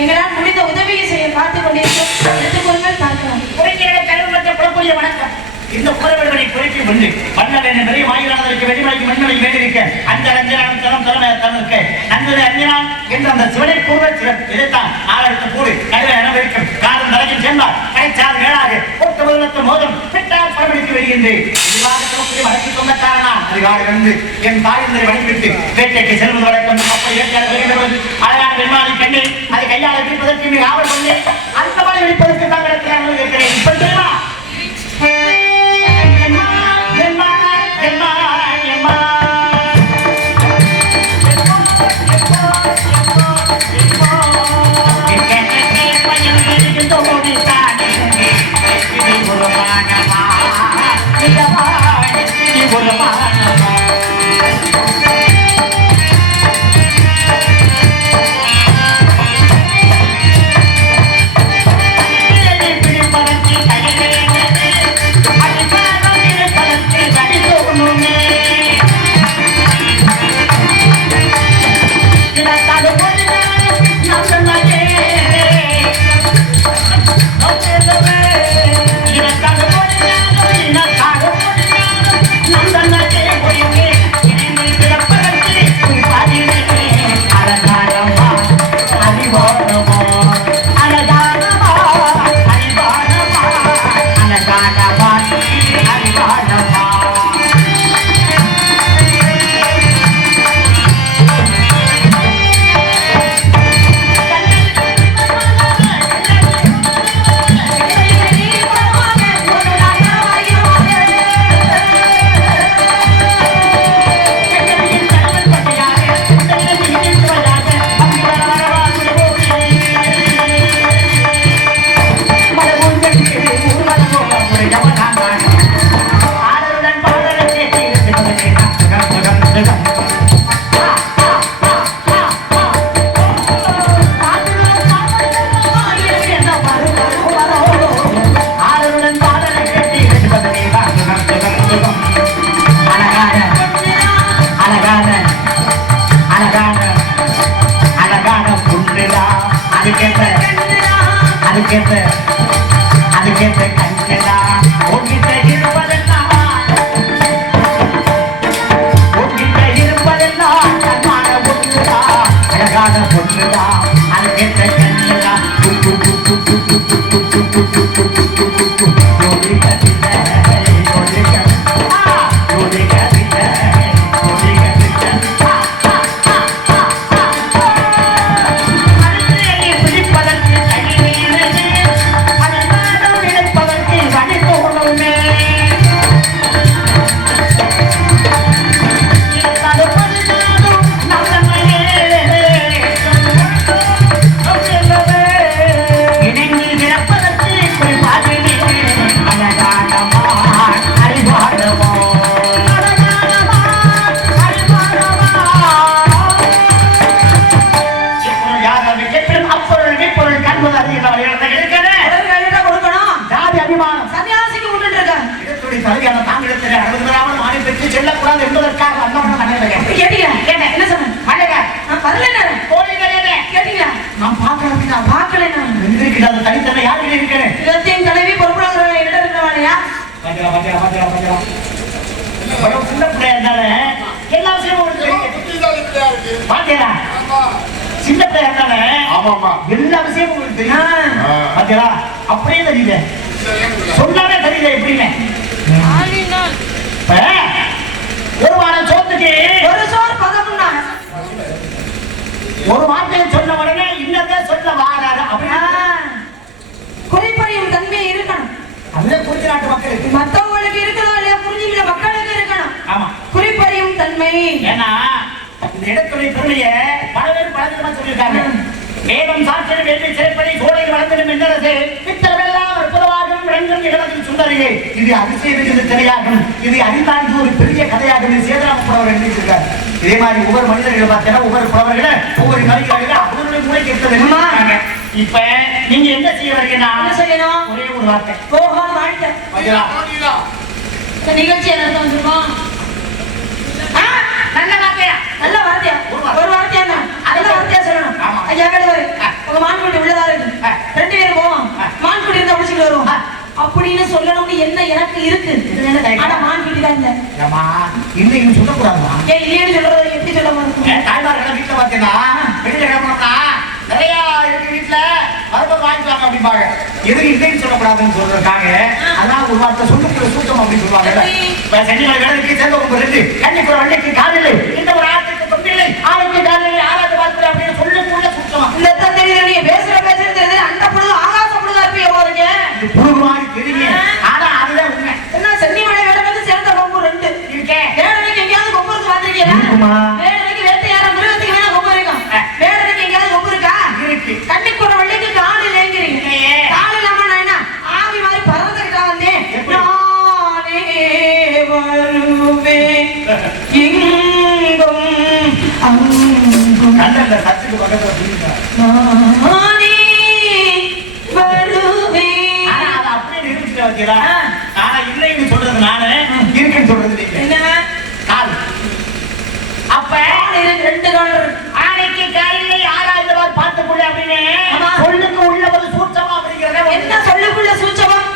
எங்களால் முடிந்த உதவியை செய்ய பார்த்துக் கொண்டிருக்கிறோம். எடுத்துக்கொள்ளுங்கள், பார்க்கலாம். வணக்கம். இந்த புறவர்களை குறைக்க வந்து மன்னன் என்ன பெரிய வாயிலானதற்கு வெடிமலைக்கு மண்மலை வேண்டியிருக்க அந்த அஞ்சனான் தரம் தரக்க நன்றது அஞ்சனான் என்ற அந்த சிவனை கூற சிறப்பு இதைத்தான் நாளடுத்த கூடு நடுவே அனுபவிக்கும் காலம் தலையில் சென்றார் கடைச்சால் மேலாக ஒட்டு முதலத்து மோதம் பெற்றால் பரமளித்து வருகின்றேன். வழக்கி சொந்த காரணம் அதிகாரி வந்து என் தாயினரை வழிவிட்டு வேட்டைக்கு செல்வது வழக்கம். அப்படி ஏற்காடு அழகான வெண்மாலி பெண்ணை அதை கையாள பிடிப்பதற்கு மிக ஆவல் பண்ணி அந்த மலை வெடிப்பதற்கு தாங்கள் இருக்கிறேன். இப்ப தெரியுமா எல்லா விஷயமும் உங்களுக்கு தெரியும். அப்படியே தெரியல சொன்னாலே தெரியல எப்படின்னு. ஒரு வாரம் சோத்துக்கு ஒரு சோறு பதம்னா ஒரு வார்த்தையை சொன்ன உடனே இன்னதே சொல்ல வாராரு. அப்படின்னா குறிப்பறியும் தன்மை இருக்கணும். அதுல குறிஞ்சி நாட்டு மக்களுக்கு மத்தவங்களுக்கு இருக்கணும் இல்லையா, புரிஞ்சுக்கிற மக்களுக்கு இருக்கணும். ஆமா, குறிப்பறியும் தன்மை. ஏன்னா இந்த இடத்துடைய பெருமையை பல பேர் பல விதமா சொல்லியிருக்காங்க. வேதம் சாட்சியம் வேள்வி சிறைப்படி சோழை வளர்ந்திடும் என்றது பித்தரெல்லாம் அற்புதமாகும் விளங்கும் இடத்தில் சுந்தரியே. இது அதிசயத்துக்கு திரையாகும், இது அறிந்தாண்டு ஒரு பெரிய கதையாகும். சேதராம புலவர் எழுதியிருக்கார். இதே மாதிரி ஒவ்வொரு மனிதர்கள் பார்த்தீங்கன்னா ஒவ்வொரு புலவர்களை ஒவ்வொரு கவிஞர்கள் அவர்களுடைய முறைக்கு எடுத்து. இப்ப நீங்க என்ன செய்ய வரீங்கன்னா ஒரே ஒரு வார்த்தை நிகழ்ச்சி என்ன வந்துருமா? நல்ல வார்த்தையா, நல்ல வார்த்தையா, ஒரு வார்த்தையா நல்ல வார்த்தையா சொல்லணும். ஐயா உங்க மான்குட்டி உள்ளதா இருக்கு 2 பேரும் போவோம் மான்குட்டி இருந்தா முடிச்சுட்டு வருவோம் அப்படின்னு சொல்லணும்னு என்ன எனக்கு இருக்கு. ஆனா மான்குட்டி தான் இல்ல. ஏமா இன்னைக்கு சொல்லக்கூடாதுமா. ஏன் இல்லைன்னு சொல்றது எப்படி சொல்ல முடியும்? தாய்மார்கள் வீட்டுல பாத்தீங்கன்னா வெளியில கிளம்பணும்னா நிறைய இருக்கு வீட்டுல மறுபடியும் வாங்கிக்கலாம் அப்படிம்பாங்க. எதுக்கு இல்லைன்னு சொல்லக்கூடாதுன்னு சொல்றதுக்காக அதனால ஒரு வார்த்தை சொல்லுக்குள்ள சூட்டம் அப்படின்னு சொல்லுவாங்க. சென்னிமலை வேலைக்கு சேர்ந்த உங்க 2 கன்னிக்குற வண்டிக்கு காலில் இந்த ஒரு ஆட்டுக்கு தொண்டில்லை ஆளுக்கு காலில் ஆறாவது பார்த்து அப்படின்னு சொல்லுக்குள்ள சூட்டமா இந்த தெரியல. நீங்க பேசுறது அந்த பொழுது ஆகாச பொழுதா இருப்பீங்க போறீங்க. இது புழுகு மாதிரி தெரியும். ஆனா அதுதான் உண்மை. என்ன சென்னிமலை வேலை வந்து சேர்ந்த கொம்பு 2 இருக்கேன். வேலைக்கு எங்கேயாவது கொம்பு இருக்கு பாத்திருக்கீங்களா? வேலைக்கு வேட்டையார மிருகத்துக்கு வேணா கொம்பு இருக்கும். வேலைக்கு எங்கேயாவது கொம்பு இருக்கா? இருக்கு. கன்னிக்குற வண்டிக்கு கால் இல்லைங்கிறீங்க. கால் இல்லாம நான் என்ன ஆவி மாதிரி பறந்துக்கிட்டா வந்தேன். நானே வருவேன் இங்கும் அங்கும் கண்டல சச்சுக்கு பக்கத்துல போயிட்டான். நானே வருவேன். ஆனா அது அப்படியே நிரூபிச்சிட்டு வச்சீங்களா? ஆனா இல்லைன்னு சொல்றது நானு இருக்குன்னு சொல்றது நீங்க. என்ன கால் அப்ப 2 கால் ஆணைக்கு காலில்லை ஆறாவது வார் பார்த்துக்குள்ள அப்படின்னு சொல்லுக்கு உள்ள ஒரு சூட்சமா அப்படிங்கிறத என்ன சொல்லுக்குள்ள சூட்சமம்?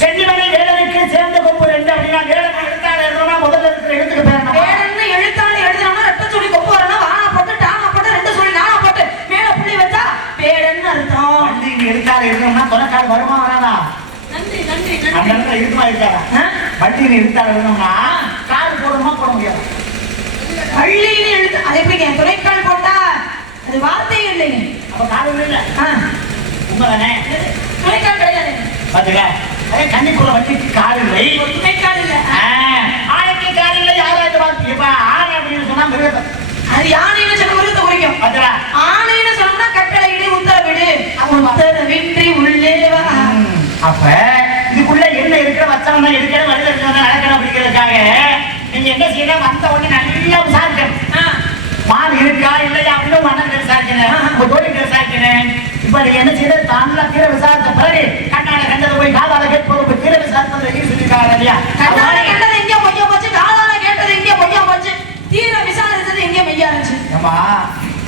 சென்னிமலை வேலனுக்கு சேர்ந்த கொம்பு 2 அப்படின்னா வேலனை எழுத்தாளர் எழுதுனா முதல்ல இருக்கிற எழுத்துக்கு பேர் என்ன? வேலன்னு எழுத்தாளர் எழுதுனா ரெட்ட சொல்லி கொம்பு வரணும். வானா போட்டு டானா போட்டு 2 சொல்லி நானா போட்டு மேல புள்ளி வச்சா வேலன்னு அர்த்தம். வண்டி எழுத்தாளர் எழுதுனா தொலைக்கால் வருமா வராதா? நன்றி நன்றி அந்த நன்றி. இடத்துல இருக்குமா இருக்காதா? வண்டியில் எழுத்தாளர் எழுதணும்னா கால் போடணுமா போட முடியாது? பள்ளியில எழுத்து அது எப்படிங்க துணைக்கால் போட்டா அது வார்த்தையே இல்லைங்க. அப்ப கால் இல்ல உண்மைதானே? துணைக்கால் கிடையாது. பாத்தீங்களா? அதே கன்னிக்குள்ள வண்டிக்கு கால் இல்லை துணைக்கால் இல்ல. ஆணைக்கு கால் இல்லை யாராவது பார்த்து இப்ப ஆணை அப்படின்னு சொன்னா மிருகத்தை அது யானைன்னு சொல்ல மிருகத்தை குறிக்கும். பாத்தீங்களா? ஆணைன்னு சொன்னா கட்டளையிடு உத்தரவிடு. உத்தரவின்றி உள்ளே வா. அப்ப இதுக்குள்ள என்ன இருக்கிற வச்சவன் தான் இருக்கிற வழியில இருக்கவன் நடக்கணும் அப்படிங்கிறதுக்காக நீங்க என்ன செய்யணும்? வந்த உடனே நல்லா விசாரிக்கணும். மான் இருக்கா இல்லையா அப்படின்னு மன்னன் விசாரிக்கணும், உங்க தோழிக்கு விசாரிக்கணும். இப்ப நீங்க என்ன செய்யணும்? தானா கீழே விசாரிச்ச பிறகு கண்ணால கண்டது போய் காதால கேட்பது கீழே விசாரிப்பது சொல்லிருக்காங்க இல்லையா? கண்ணால கண்டது எங்கே பொய்யா போச்சு, காதால கேட்டது எங்கே பொய்யா போச்சு, தீர விசாரிச்சது எங்கே மெய்யா இருந்துச்சு. ஆமா,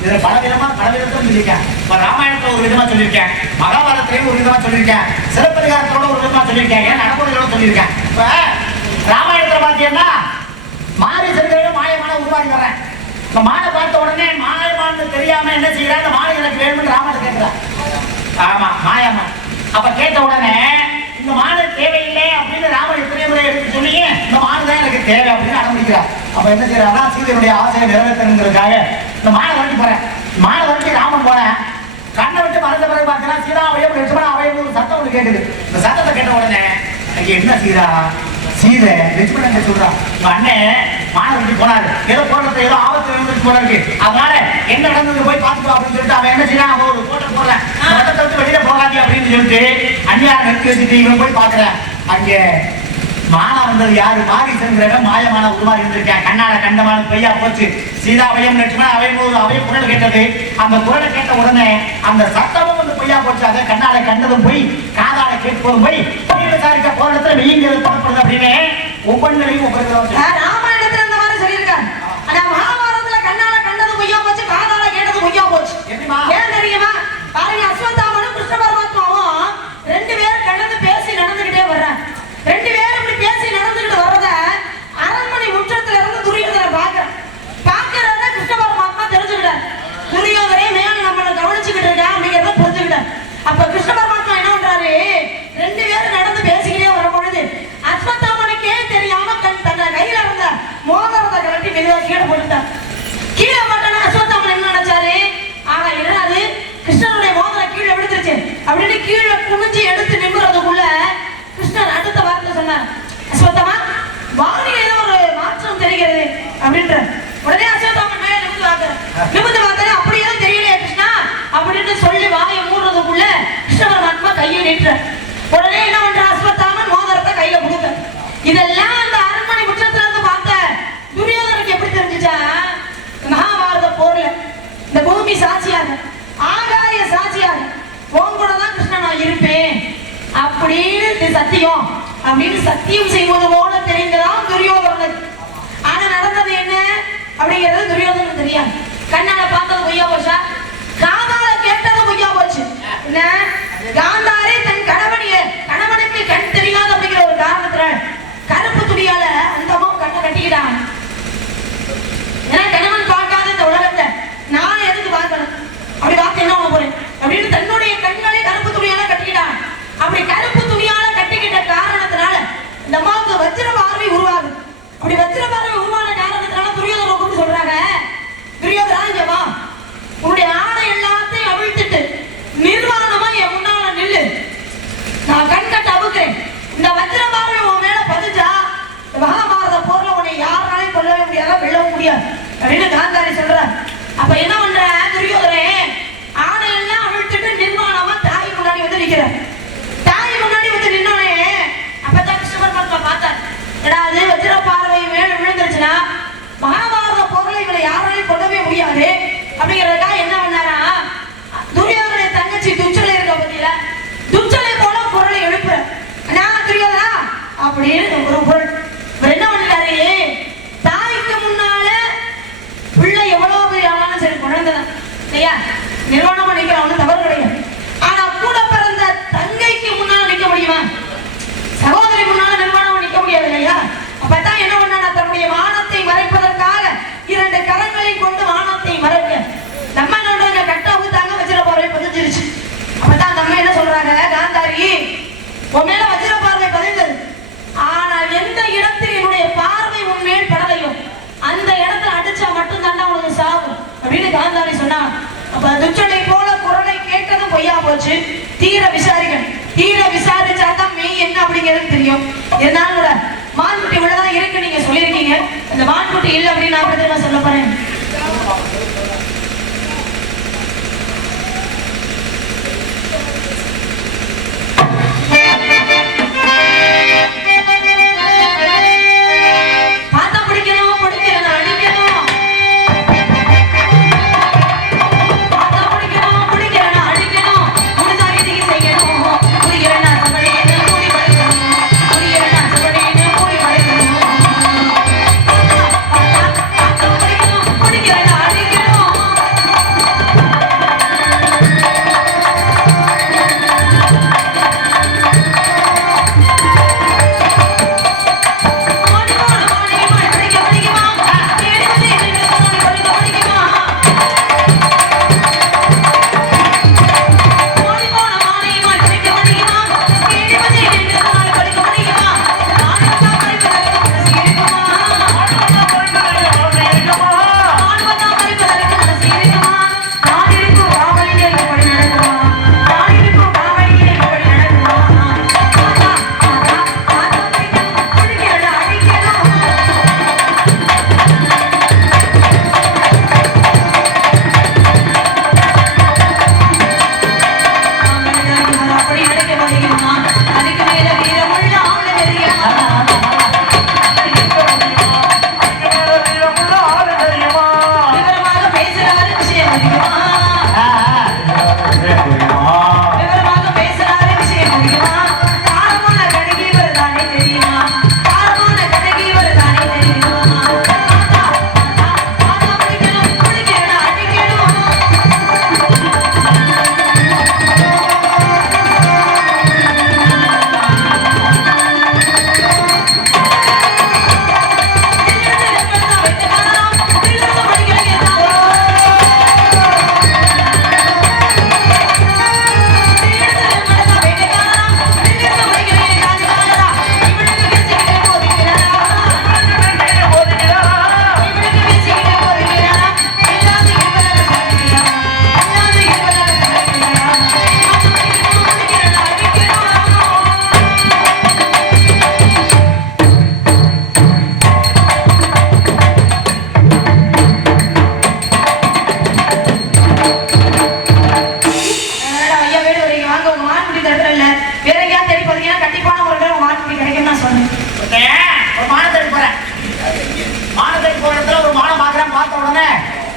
இதுல பல விதத்தை சொல்லியிருக்கேன். இப்ப ராமாயணத்துல ஒரு விதமா சொல்லியிருக்கேன், மகாபாரதத்திலையும் ஒரு விதமா சொல்லியிருக்கேன், சிலப்பதிகாரத்தோட ஒரு விதமா சொல்லியிருக்கேன், ஏன் நடப்புகளோட சொல்லியிருக்கேன். இப்ப ராமாயணத்துல பாத்தீங்கன்னா மாறி செல்கிறவங்க மாயமான உருவாகி வர்றேன். இந்த மானை பார்த்த உடனே மாயமான்னு தெரியாம என்ன செய்யறா? இந்த மாலை எனக்கு வேணும்னு ராமன் கேட்கிறா. ஆமா மாயமா. அப்ப கேட்ட உடனே இந்த மாலை தேவையில்லை அப்படின்னு ராமன் எத்தனை முறை எடுத்து சொன்னீங்க, இந்த மாலை தான் எனக்கு தேவை அப்படின்னு அனுமதிக்கிறார். அப்ப என்ன செய்யறாருன்னா சீதையுடைய ஆசையை நிறைவேற்றணுங்கிறதுக்காக இந்த மாலை வரட்டி போறேன். மாலை வரட்டி ராமன் போறேன். கண்ணை விட்டு மறந்த பிறகு பார்த்தீங்கன்னா சீதா அவையும் லட்சுமணா அவையும் ஒரு சத்தம் ஒன்று கேட்குது. இந்த சத்தத்தை கேட்ட உடனே என்ன சீதா சீதை லட்சுமணன் சொல்றா, உங்க அண்ணன் மாலை வரட்டி போனாரு, ஏதோ போடுறது ஏதோ ஆபத்து நடந்துட்டு போல இருக்கு, அதனால என்ன நடந்தது போய் பார்த்துக்கோ அப்படின்னு சொல்லிட்டு அவன் என்ன செய்யறான்? அவன் ஒரு போட்டை போடுறேன், மதத்தை விட்டு வெளியில போகாதே அப்படின்னு சொல்லிட்டு அந்நியாரம் நிறுத்தி வச்சுட்டு இவன் போய் பாக்குறேன். அங்க மானா வந்தது யாரு? மாரிசங்கிறவன் மாயமான உருவாகி இருந்திருக்கேன். கண்ணால கண்டமான பொய்யா போச்சு. சீதா அவையும் லட்சுமணன் அவையும் குரல் கேட்டது. அந்த குரலை கேட்ட உடனே அந்த சத்தமும் வந்து பொய்யா போச்சு. அதை கண்ணால கண்டதும் போய் காதால கேட்பதும் போய் விசாரிக்க போற இடத்துல வெய்யுங்கிறது புறப்படுது அப்படின்னு ஒவ்வொன்றையும் ஒவ்வொரு ராமாயணத்துல இந்த மாதிரி சொல்லியிருக்காரு. ஆனா மகாபாரதத்துல கண்ணால கண்டது பொய்யா போச்சு, காதால கேட்டது பொய்யா போச்சு. ஏன் தெரியுமா? பாருங்க, அஸ்வத்தாமனும் கிருஷ்ண பரமாத்மாவும் 2 பேரும் கலந்து பேசி நடந்துகிட்டே வர்றாங்க. 2 பேரும் இப்படி பேசி நடந்துகிட்டு வர்றத அரண்மனை முற்றத்துல இருந்து துரியோதனை பாக்குறத கிருஷ்ண பரமாத்மா தெரிஞ்சுக்கிட்டார். துரியோதனை மேல நம்மளை கவனிச்சுக்கிட்டு இருக்கா அப்படிங்கிறத புரிஞ்சுக்கிட்டார். அப்ப கிருஷ்ண பரமாத்மா என்ன பண்றாரு? 2 பேரும் நடந்து பேசிக்கிட்டே வர பொழுது அஸ்வத்தாமனுக்கே தெரியாம தன்னை கையில இருந்த மோதிரத்தை கலட்டி மெதுவா கீழே போட்டுட்டார். கீழே போட்டனா அஸ்வத்தாமன் என்ன நினைச்சாரு? ஆனா என்னது கிருஷ்ணனுடைய மோதிரம் கீழே விழுந்துருச்சு அப்படின்னு கீழே குனிஞ்சு எடுத்து நிமிறதுக்குள்ள கிருஷ்ணன் அடுத்த வார்த்தை சொன்னார், அஸ்வத்தாமா வானிலை ஏதோ ஒரு மாற்றம் தெரிகிறது அப்படின்ற. உடனே அஸ்வத்தாமன் மேல நிமிந்து பார்த்தாரு. அப்படியே தெரியலையா கிருஷ்ணா அப்படின்னு சொல்லி வாயை மூடுறதுக்குள்ள கிருஷ்ண பரமாத்மா கையை நீட்டுற. உடனே என்ன பண்ற? அஸ்வத்தாமன் மோதிரத்தை கையில கொடுத்த. இதெல்லாம் அந்த அரண்மனை முற்றத்துல இருந்து பார்த்த துரியோதனுக்கு எப்படி தெரிஞ்சுச்சா? மகாபாரத போர்ல இந்த பூமி சாட்சியாக ஆகாய சாட்சியாக உன் கூட தான் கிருஷ்ணன் நான் இருப்பேன் அப்படின்னு சத்தியம் அப்படின்னு சத்தியம் செய்வது போல தெரிந்ததான் துரியோதனனுக்கு. ஆனா நடந்தது என்ன அப்படிங்கிறது துரியோதனனுக்கு தெரியாது. கண்ணால பார்த்தது பொய்யா போச்சா, காதால கேட்டது காந்தாரி தன் கணவனுக்கு கண் தெரியாது அப்படிங்கிற ஒரு காரணத்துல கருப்பு துணியால அந்த அம்மா கண்ணை கட்டிக்கிட்டான். ஏன்னா கணவன் பார்க்காத இந்த உலகத்தை நான் எதுக்கு பார்க்கணும், அப்படி பார்த்து என்ன பண்ண போறேன் அப்படின்னு தன்னுடைய கண்களை கருப்பு துணியால கட்டிக்கிட்டான். அப்படி கருப்பு துணியால கட்டிக்கிட்ட காரணத்தினால இந்த அம்மாவுக்கு வஜ்ர பார்வை உருவாகுது. அப்படி வஜ்ர பார்வை உருவான காரணத்தினால துரியோதனை கூப்பிட்டு சொல்றாங்க, துரியோதனா உன்னுடைய ஆடை எல்லாத்தையும் அவிழ்த்துட்டு நிர்வாணமா என் முன்னால நில்லு, நான் கண் கட்ட அவுக்கிறேன். இந்த வஜ்ர பார்வை உன் மேல பதிஞ்சா மகாபாரத போர்ல உன்னை யாராலையும் கொல்லவே முடியாது, வெல்லவும் முடியாது அப்படின்னு காந்தாரி சொல்ற. அப்ப என்ன பண்ற துரியோதனே, ஆடை எல்லாம் அவிழ்த்துட்டு நிர்வாணமா தாய் முன்னாடி வந்து நிக்கிற. தாய் முன்னாடி வந்து நின்னோனே அப்பதான் கிருஷ்ண பரமாத்மா பார்த்தார், அது வஜ்ர பார்வை மேல விழுந்துருச்சுன்னா மகாபாரத போர்ல இவளை யாராலையும் கொல்லவே முடியாது அப்படிங்கிறதுக்காக என்ன பண்ணாரா, துரியோதனுடைய தங்கச்சி துச்சலை இருக்க பத்தியில துச்சலை போல பொருளை எழுப்புற நான் துரியோதனா அப்படின்னு ஒரு பொருள். என்ன பண்ணாரு, தாய்க்கு முன்னால பிள்ளை எவ்வளவு பெரிய ஆனாலும் சரி குழந்தைதான் இல்லையா, நிர்வாணமா நிக்கிற ஒன்றும் தவறு கிடையாது. ஆனா கூட பிறந்த தங்கைக்கு முன்னால நிக்க முடியுமா, சகோதரி முன்னால நிர்வாணமா நிக்க முடியாது இல்லையா. அப்பதான் என்ன பண்ணா, தன்னுடைய வானத்தை மறைப்பதற்காக 2 கரங்களை கொண்டு வானத்தை மறைக்க நம்ம என்ன கட்ட ஊத்தாங்க வஜ்ர பார்வை பதிஞ்சிருச்சு. அப்பதான் நம்ம என்ன சொல்றாங்க, காந்தாரி உன் மேல வஜ்ர பார்வை பதிந்தது, ஆனால் எந்த இடத்தில் என்னுடைய பார்வை உன் மேல் படலையோ அந்த இடத்துல அடிச்சா மட்டும் தாண்டா உனக்கு சாவு அப்படின்னு காந்தாரி சொன்னா. அப்ப துச்சனை போல குரலை கேட்டதும் பொய்யா போச்சு. தீர விசாரிச்சாதான் மெய் என்ன அப்படிங்கிறது தெரியும். என்னால மான்குட்டி இவ்வளவுதான் இருக்கு நீங்க சொல்லியிருக்கீங்க, அந்த மான்குட்டி இல்லை அப்படின்னு நான் அப்படி சொல்ல போறேன்.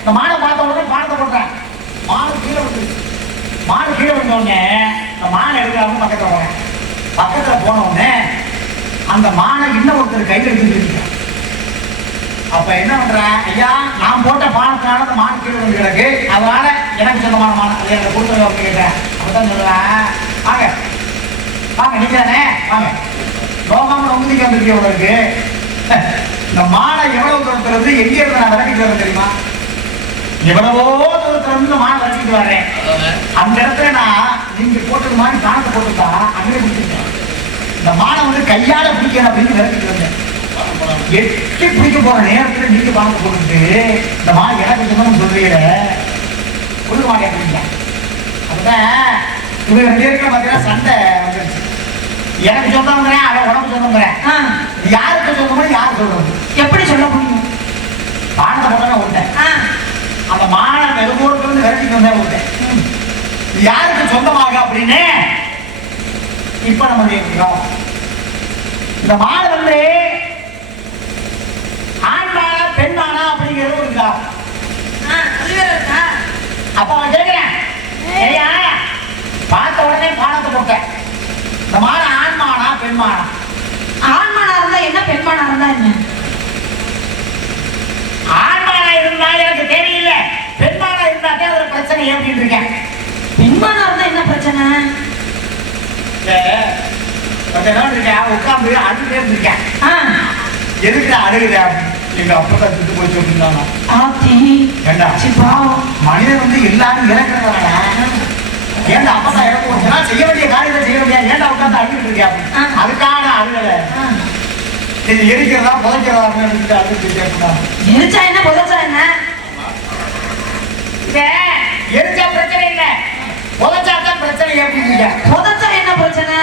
இந்த மானை பார்த்த உடனே பானத்தை போட்டேன். மானு கீழே விட்டு வந்த உடனே இந்த மானை எடுக்காம பக்கத்தில் போனேன். பக்கத்தில் போன உடனே அந்த மானை இன்னும் ஒருத்தர் கையில் எடுத்துட்டு அப்ப என்ன பண்றேன், ஐயா நான் போட்ட பானத்தினால அந்த மான் கீழே வந்து கிடக்கு, அதனால எனக்கு சொந்தமான மானம் அதை எனக்கு கொடுத்துருங்க அப்படின்னு கேட்டேன். அப்பதான் சொல்லுவேன், வாங்க வாங்க நீங்க தானே வாங்க லோகாம உங்களுக்கு வந்துருக்கு உங்களுக்கு இந்த மானை எவ்வளவு தூரத்துல இருந்து எங்க இருந்து நான் விரட்டிட்டு வரேன் தெரியுமா? எவ்வளவோ தூரத்துல இருந்து மானை விரட்டிட்டு வர்றேன். அந்த இடத்துல நான் நீங்க போட்டது மாதிரி தானத்தை போட்டுட்டா அங்கே பிடிச்சிருக்கேன். இந்த மானை வந்து கையால பிடிக்கணும் அப்படின்னு விரட்டிட்டு வந்தேன். எட்டி பிடிக்க போற நேரத்துல நீங்க பானத்தை போட்டுட்டு இந்த மானை எனக்கு சொந்தம் சொல்றீங்க கொடுக்க மாட்டேன். அதுதான் இவங்க ரெண்டு பேருக்குள்ள பார்த்தீங்கன்னா சண்டை வந்துருச்சு. எனக்கு சொந்தங்கிறேன் அவன் உடம்பு சொந்தங்கிறேன். யாருக்கு சொந்தமோ யார் சொல்றது? எப்படி சொல்ல முடியும்? பானத்தை போட்டா விட்டேன். அந்த மானை வெறுமூரத்துல இருந்து விரட்டிட்டு வந்தேன் விட்டேன். யாருக்கு சொந்தமாக அப்படின்னு இப்ப நம்மளுடைய இந்த மானை வந்து ஆண்மானா பெண்மானா அப்படிங்கிறது இருக்கா? அப்ப அவன் கேட்கிறேன் ஐயா பார்த்த உடனே பானத்தை போட்டேன். இந்த மானை ஆண்மானா பெண்மானா? ஆண்மானா இருந்தா என்ன, பெண்மானா இருந்தா என்ன? ஆண்மானா இருந்தா எனக்கு தெரியல, பெண்மானா இருந்தாக்கே ஒரு பிரச்சனை ஏற்பட்டு இருக்கேன். பெண்மானா இருந்தா என்ன பிரச்சனை? கொஞ்ச நாள் இருக்கேன் உட்காந்து அழுதுட்டே இருந்திருக்கேன். எதுக்கு அழுகுதா? எங்க அப்பதான் சுட்டு போச்சு அப்படின்னா மனிதன் வந்து எல்லாரும் இறக்குறதாடா. ஏன்டா அப்பதான் இறக்க போச்சுன்னா செய்ய வேண்டிய காரியத்தை செய்ய வேண்டிய ஏன்டா உட்காந்து அழுகிட்டு இருக்கா? அதுக்காக அழுகல, இது எரிக்கிறதா புதைக்கிறதா அழுது. எரிச்சா என்ன புதைச்சா என்ன? எரிச்சா பிரச்சனை இல்லை, புதைச்சாதான் பிரச்சனை ஏற்படுங்க. புதைச்சா என்ன பிரச்சனை?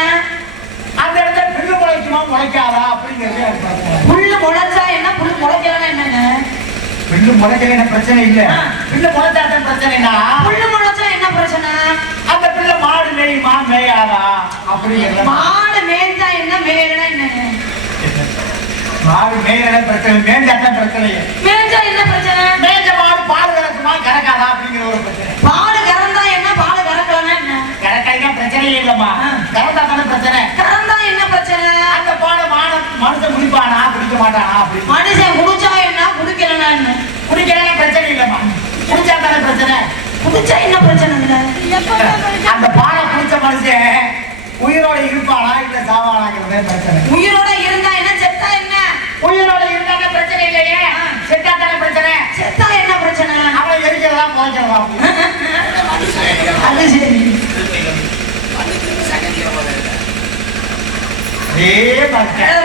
அந்த இடத்துல புல்லு முளைக்குமா முளைக்காதா அப்படிங்கிறது. புல்லு முளைச்சா என்ன, புல்லு முளைக்கலன்னா என்னங்க? புல்லு முளைக்கல பிரச்சனை இல்ல, புல்லு முளைச்சாதான் பிரச்சனைனா. புல்லு முளைச்சா என்ன பிரச்சனை? அந்த பிள்ளை மாடு மேயுமா மேயாதா அப்படிங்கிறது. மாடு மேய்ஞ்சா என்ன, மேயனா என்னங்க? மாடு மேயன பிரச்சனை, மேய்ஞ்சாதான் பிரச்சனை. மேய்ஞ்சா என்ன பிரச்சனை? மேய்ஞ்ச மாடு பால் கறக்குமா கறக்காதா அப்படிங்கிற ஒரு பிரச்சனை. பால் கறந்தா என்ன, பால் கறக்கலன்னா என்ன? கறக்காய்னா பிரச்சனையே இல்லம்மா, கறந்தா தானே பிரச்சனை. கறந்தா என்ன பிரச்சனை? அந்த பாலை மனுஷன் குடிப்பானா குடிக்க மாட்டானா அப்படி. மனுஷன் குடிச்சா என்ன, குடிக்கலன்னா என்ன? குடிக்கலன்னா பிரச்சனை இல்லம்மா, குடிச்சா தானே பிரச்சனை. குடிச்சா என்ன பிரச்சனை இல்ல? அந்த பாலை குடிச்ச மனுஷன் உயிரோட இருப்பானா இல்ல சாவானாங்கிறதே பிரச்சனை. உயிரோட இருந்தா என்ன, செத்தா என்ன? உயிரோட இருந்தாங்க பிரச்சனை இல்லையே, செத்தா தானே பிரச்சனை. செத்தா என்ன பிரச்சனை? அவன் எரிக்கிறதா புதைக்கிறதா? அது சரி.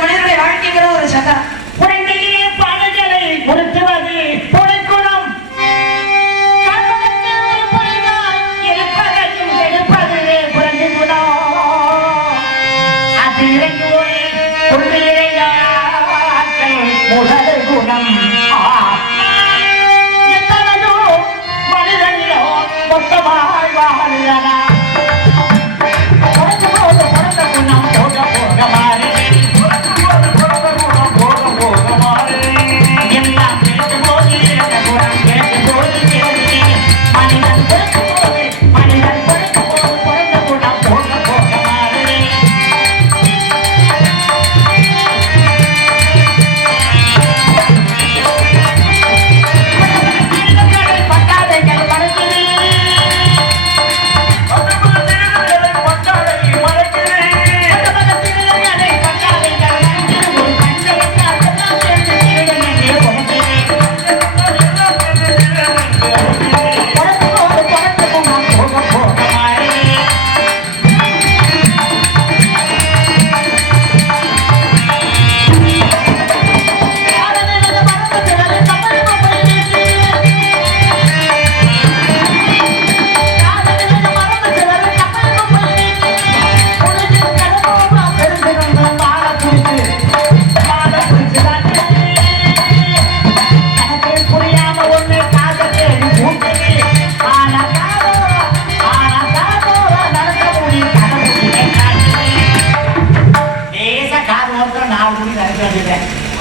மனிதனுடைய வாழ்க்கைங்கிற ஒரு சக்கரம். புரண்டிலே பணிகளை பொருத்துவது பொறைக்குணம். கண்மணத்தில் ஒரு பொறிதான் இருப்பதையும் எடுப்பதிலே புரண்டி குணம். அது இறங்குவோரே கொள்ளையாக்கள் முதல் குணம். எத்தனையோ மனிதனிலோ மொத்தமாய் வாழ்கிறதா.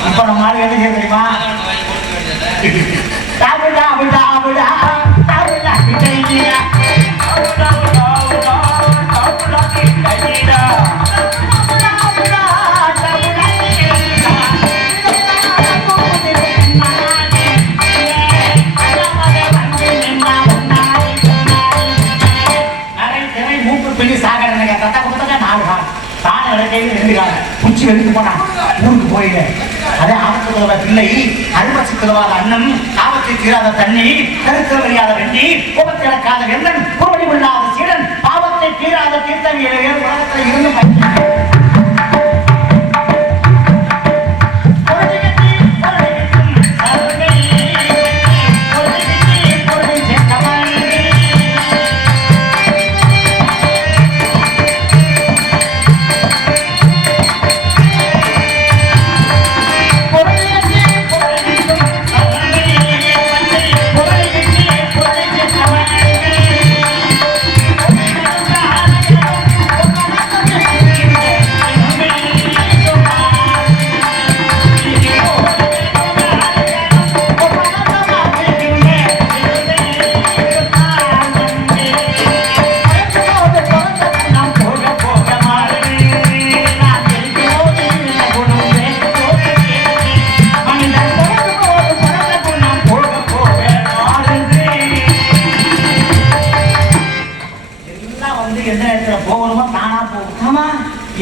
இப்ப நம்ம ஆளு என்ன செய்ய தெரியுமா? சாப்பிட்டா அப்படிட்டா அப்படிட்டா சாப்பிட்டா கிட்டா மூக்கு பிள்ளி சாகடனை கேட்டா கையில 2 கால குச்சி எடுத்து போனா ஊருக்கு போயிடு. அதே ஆபத்துதோட பிள்ளை அருவசி திருவாத அண்ணன் காவத்தை தீராத தண்ணி கருத்து வழியாத வெண்ணி கோபத்தை இழக்காத வெந்தன் பொருளி கொள்ளாத சீடன் பாவத்தை தீராத தீர்த்தவியலையே உலகத்தில் இருந்து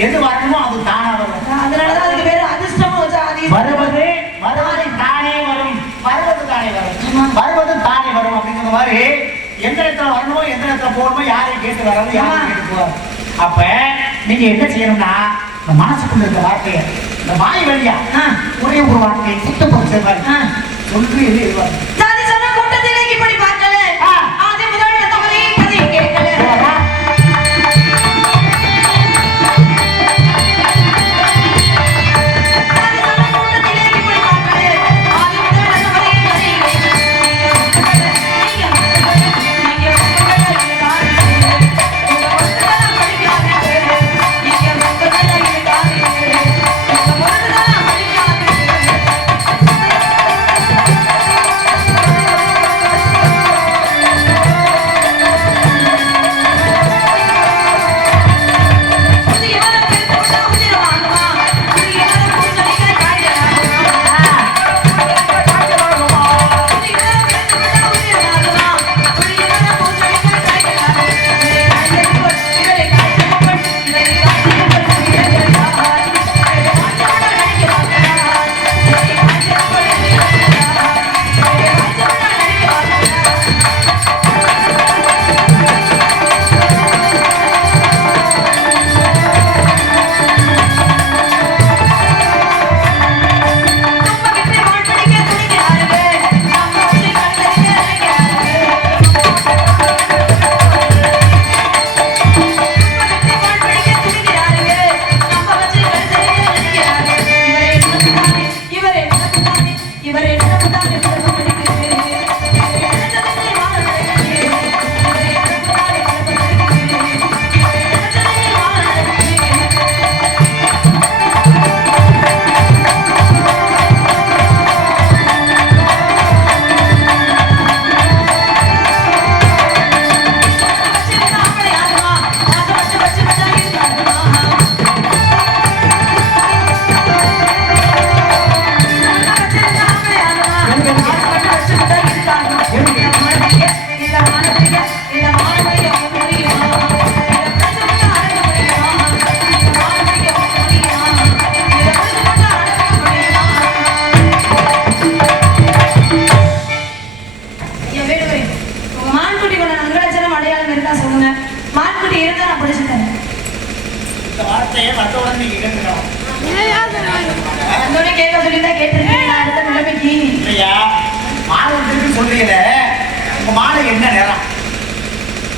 எது வரணுமோ அது தானா வரும். அதனாலதான் அதுக்கு பேரு அதிர்ஷ்டமும் வச்சா வருவது தானே வரும். வருவது தானே வரும். வருவது தானே வரும் அப்படிங்கிற மாதிரி எந்த இடத்துல வரணுமோ எந்த இடத்துல போகணுமோ யாரையும் கேட்டு வராது யாரையும் கேட்டு போவார். அப்ப நீங்க என்ன செய்யணும்னா இந்த மனசுக்குள்ள இருக்க வார்த்தையை இந்த வாய் வழியா ஒரே ஒரு வார்த்தையை சுத்தப்படுத்த சொல்லி எழுதுவார். கூட்டத்திலே இப்படி பார்க்கல ஆதி முதல் தவறே கதை கேட்கல.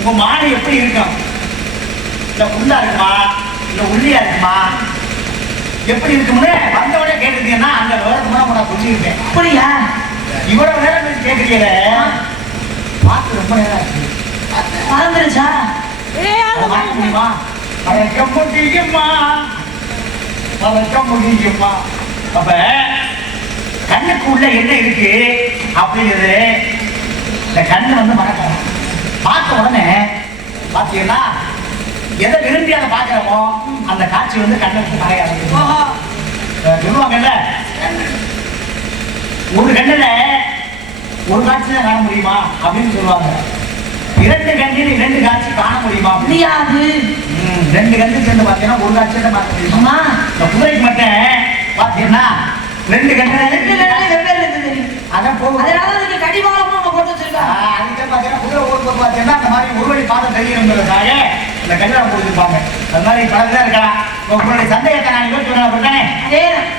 உங்க மாடு எப்படி இருக்கும்? இல்ல உள்ளா இருக்குமா இல்ல உள்ளியா இருக்குமா எப்படி இருக்கும்னு வந்தவனே கேட்டுட்டீங்கன்னா அந்த விவரத்தை நான் புரிஞ்சுக்கிட்டேன். அப்படியா? இவ்வளவு நேரம் கேட்கறீங்கள பார்த்து ரொம்ப நேரம் ஆச்சு. மறந்துருச்சா? பார்க்க முடியுமா? மறக்க முடியுமா? மறக்க முடியுமா? அப்ப கண்ணுக்கு உள்ள என்ன இருக்கு அப்படிங்கிறது இந்த கண்ணு வந்து மறக்கலாம். பார்த்த உடனே பார்த்தீங்கன்னா எதை விரும்பி அதை பார்க்கிறோமோ அந்த காட்சி வந்து கண்ணுக்கு மறையாது. சொல்லுவாங்கல்ல, ஒரு கண்ணுல ஒரு காட்சி தான் காண முடியுமா அப்படின்னு சொல்லுவாங்க. 2 கண்ணில் 2 காட்சி காண முடியுமா? முடியாது. 2 கண்ணு சேர்ந்து பாத்தீங்கன்னா ஒரு லட்சத்தை பார்க்க முடியுமா? இந்த குதிரைக்கு மட்டும் பாத்தீங்கன்னா 2 கண்ணு வெவ்வேறு தெரியும். அதான் போகும். அதனால அதுக்கு கடிவாளமும் அவங்க போட்டு வச்சிருக்காங்க. அதுக்கு பாத்தீங்கன்னா குதிரை ஓடும்போது பாத்தீங்கன்னா அந்த மாதிரி ஒரு வழி பாதம் தெரியணுங்கிறதுக்காக இந்த கடிவாளம் போட்டுருப்பாங்க. அது மாதிரி பழகுதான் இருக்கலாம். உங்களுடைய சந்தேகத்தை நான் யோசிச்சு அப்படித்தானே? அதேதான்.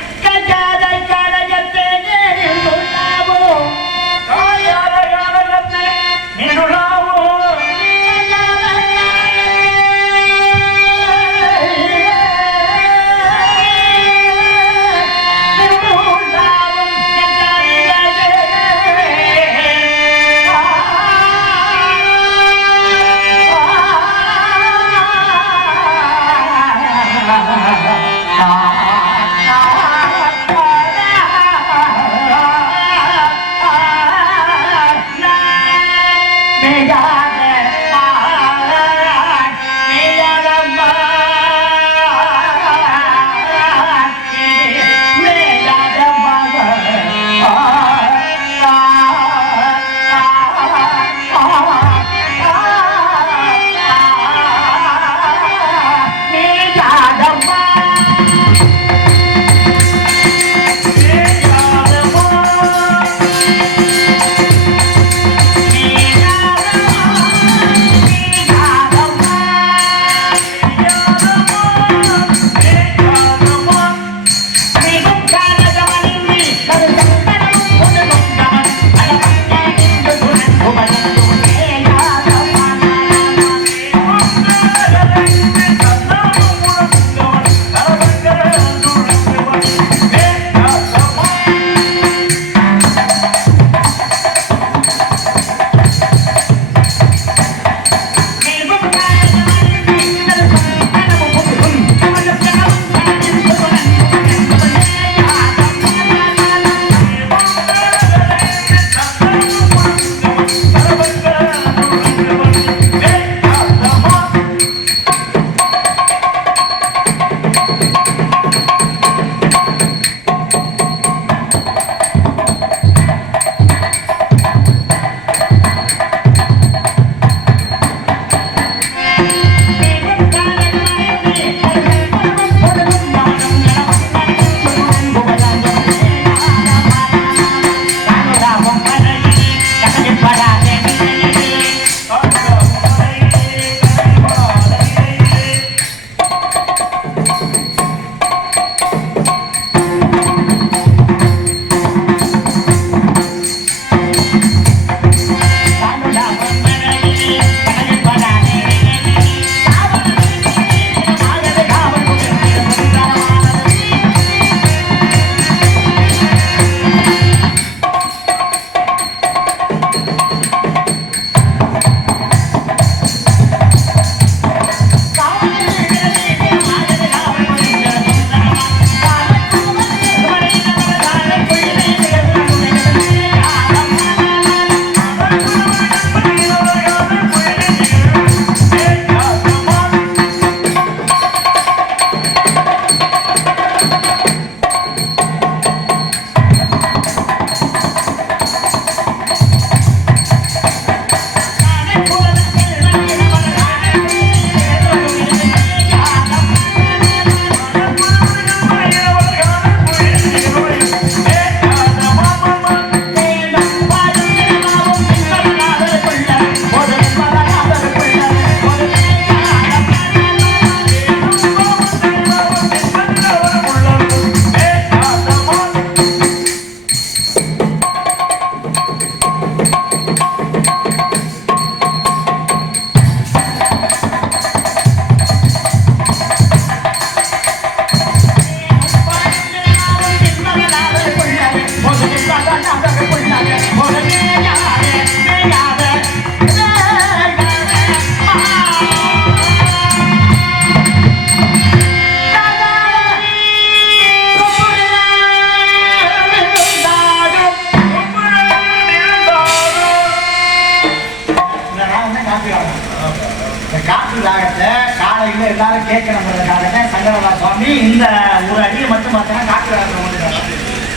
காலையில் எல்லாரும் கேட்கணுங்கிறதுக்காக சங்கரவா சுவாமி இந்த ஒரு அடியை மட்டும் பார்த்தோன்னா காட்டு வந்துட்டாங்க.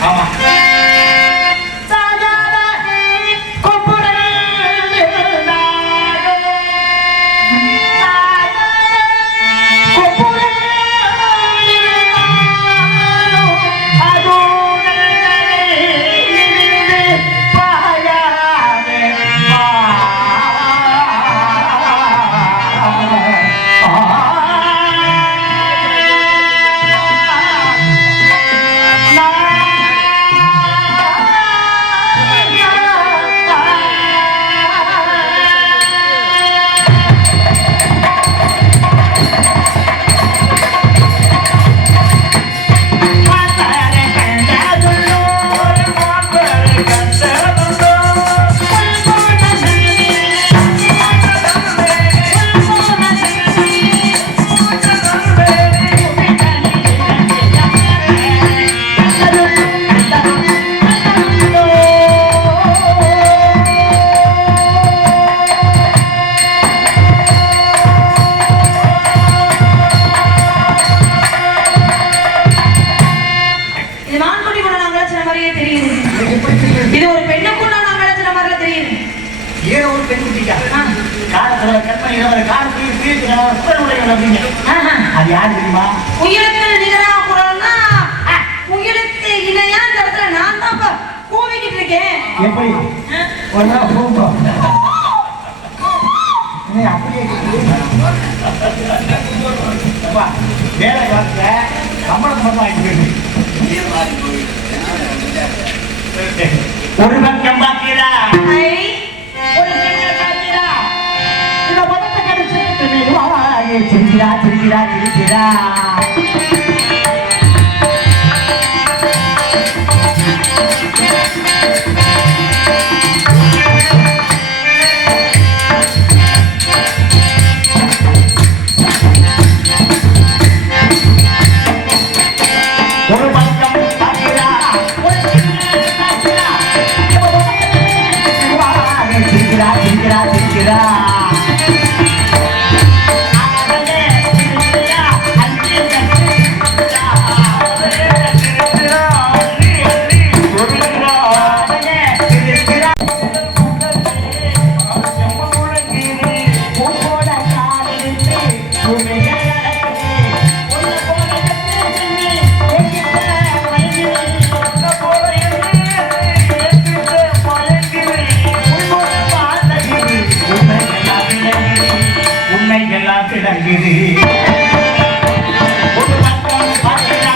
ஆமா வச்சுக்க காலத்துல கற்பனை காலத்துல குரல் உடையவன் அப்படிங்க அது யாரு தெரியுமா உயிருக்கு நிகரா குரல்னா உயிருக்கு இணையா இந்த இடத்துல நான் தான் இப்ப கூவிக்கிட்டு இருக்கேன் எப்படி ஒரு நாள் போகும் அப்படியே வேலை பார்க்க சம்பளம் மட்டும் வாங்கிட்டு ஒரு பக்கம் பார்க்கிறா ஒரு பெண்ணை பார்க்கிறா இந்த பதத்தை கடிச்சு சிரிக்கிறா சிரிக்கிறா சிரிக்கிறா ஒரு பக்கம் பார்க்கிறா ஒரு பெண்ணை பார்க்கிறா சிரிக்கிறா சிரிக்கிறா சிரிக்கிறா உண்மையெல்லாம் கிடங்குது ஒரு பக்கம் பார்க்கிறா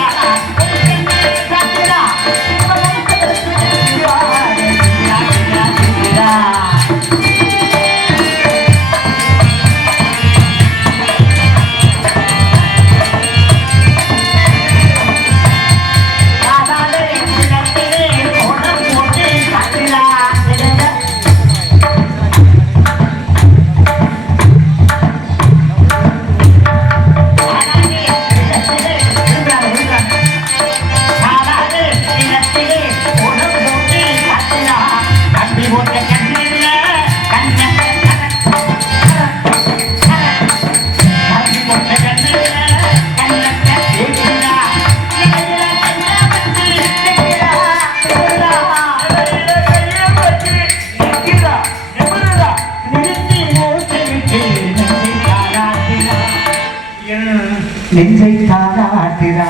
நெஞ்சை தாராட்டுறா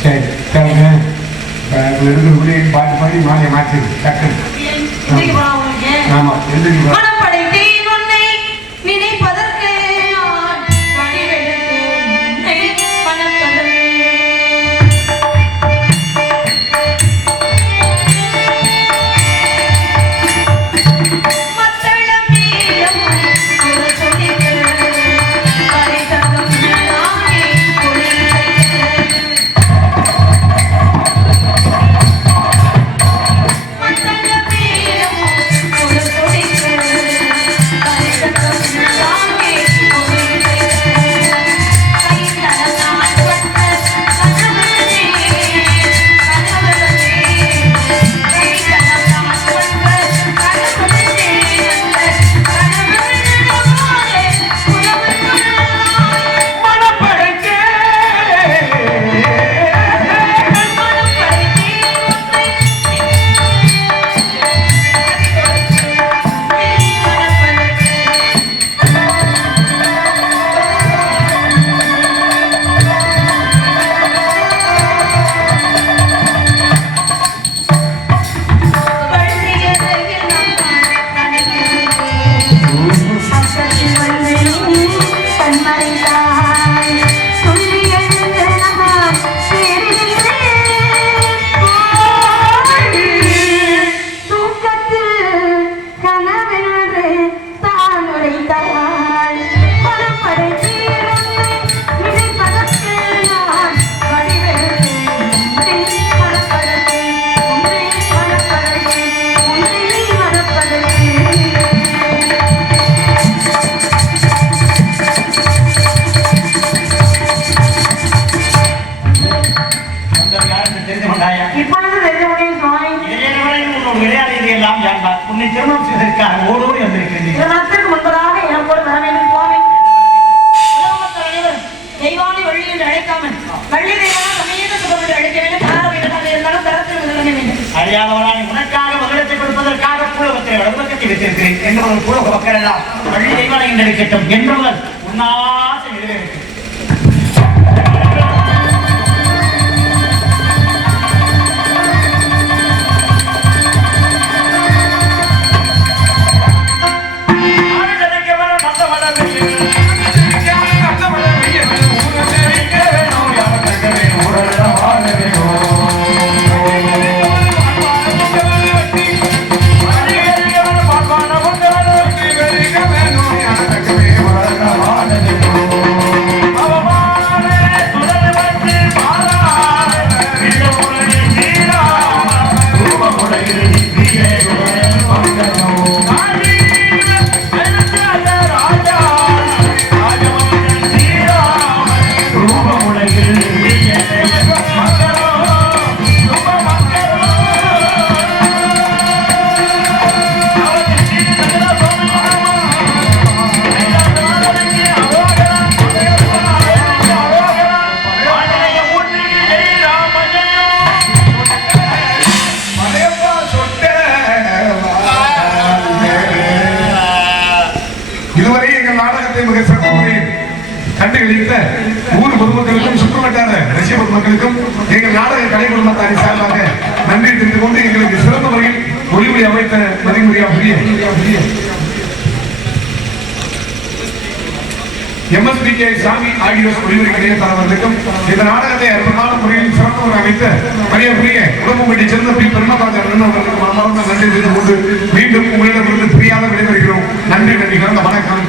சரி சரிங்க இருக்கிற பாட்டு பாடி மாலையை மாற்றி டக்குன்னு ஆமாம் எழுந்திரிக்க கிடைக்கட்டும் என்றவர் உன்னாசை நிறைவேறும். இதுவரை எங்கள் நாடகத்தை மிக சிறந்த முறையில் கண்டுகளித்த ஊர் பொதுமக்களுக்கும் சுற்றுவட்டார ரசிக பொதுமக்களுக்கும் எங்கள் நாடக கலை குடும்பத்தாரின் சார்பாக நன்றி தெரிந்து கொண்டு எங்களுக்கு சிறந்த முறையில் ஒளிமுறை அமைத்த மதிமுறையா புரிய MSBK சாமி ஆகியோர் ஒளிமுறை கலைஞர்களுக்கும் இந்த நாடகத்தை அற்புதமான முறையில் சிறந்த முறை அமைத்த மரியாதைக்குரிய குடும்பத்தை சேர்ந்த பி பெருமபாஜன் அவர்களுக்கு மனமார்ந்த நன்றி தெரிந்து கொண்டு மீண்டும் உங்களிடமிருந்து பிரியாத விடைபெறுகிறோம். நன்றி, வணக்கம்.